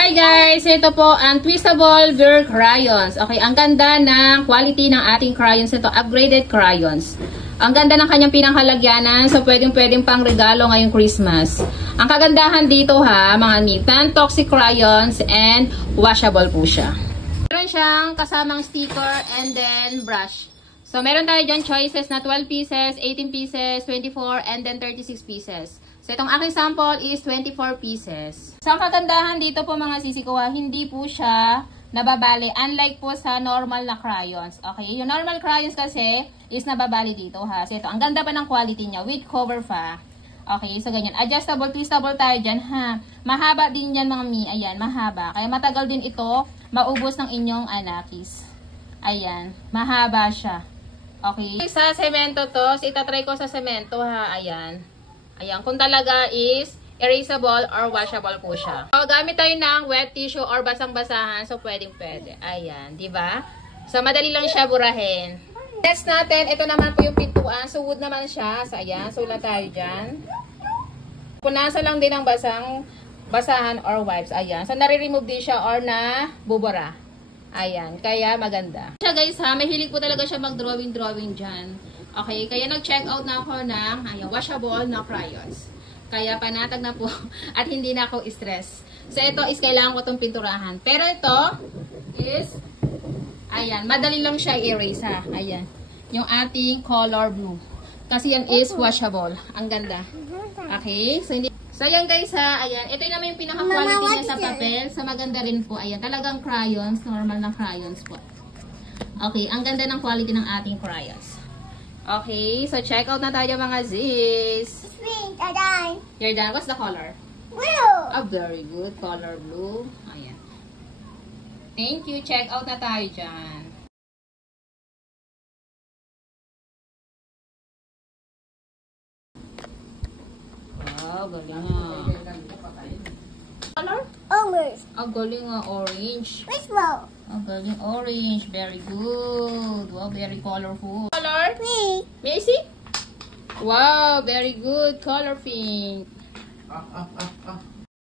Hi guys! Ito po ang Twistable Bear Crayons. Okay, ang ganda ng quality ng ating crayons ito. Upgraded crayons. Ang ganda ng kanyang pinanghalagyanan. So, pwedeng pang regalo ngayong Christmas. Ang kagandahan dito ha, mga ni, non-toxic crayons and washable po siya. Meron siyang kasamang sticker and then brush. So, meron tayo dyan choices na 12 pieces, 18 pieces, 24, and then 36 pieces. So, itong aking sample is 24 pieces. So, ang kagandahan dito po mga sisikuha, hindi po siya nababali. Unlike po sa normal na crayons. Okay? Yung normal crayons kasi is nababali dito ha. So, ito, ang ganda pa ng quality niya with cover pa. Okay? So, ganyan. Adjustable, twistable tayo dyan ha. Mahaba din yan mga mi. Ayan, mahaba. Kaya matagal din ito maubos ng inyong anakis. Ayan, mahaba siya. Okay? Sa semento to, so itatry ko sa semento ha. Ayan. Ayan, kung talaga is erasable or washable po siya. So, gamit tayo ng wet tissue or basang-basahan. So, pwede. Ayan, di ba? So, madali lang siya burahin. Next natin, ito naman po yung pintuan. So, wood naman siya. So, ayan, sulat tayo dyan. Punasan lang din ng basahan or wipes. Ayan. So, nare-remove din siya or na bubura. Ayan, kaya maganda. Siya guys ha, mahilig po talaga siya mag-drawing dyan. Okay, kaya nag-check out na ako ng washable na crayons. Kaya panatag na po at hindi na ako stress. So ito is kailangan ko itong pinturahan. Pero ito is, ayan, madali lang siya i-erase ha. Ayan, yung ating color blue. Kasi yan is washable. Ang ganda. Okay, so yan guys ha, ayan. Ito naman yung pinaka-quality niya sa papel. So maganda rin po. Ayan, talagang crayons, normal na crayons po. Okay, ang ganda ng quality ng ating crayons. Okay, so check out na tayo mga Z's. It's pink, I'm done. You're done? What's the color? Blue. Oh, very good. Color blue. Ayan. Thank you. Check out na tayo dyan. Wow, galing nga. Color? Orange. Ang galing nga, orange. Which one? Ang galing, orange. Very good. Wow, very colorful. Color? Pink. May I see? Wow, very good. Color pink.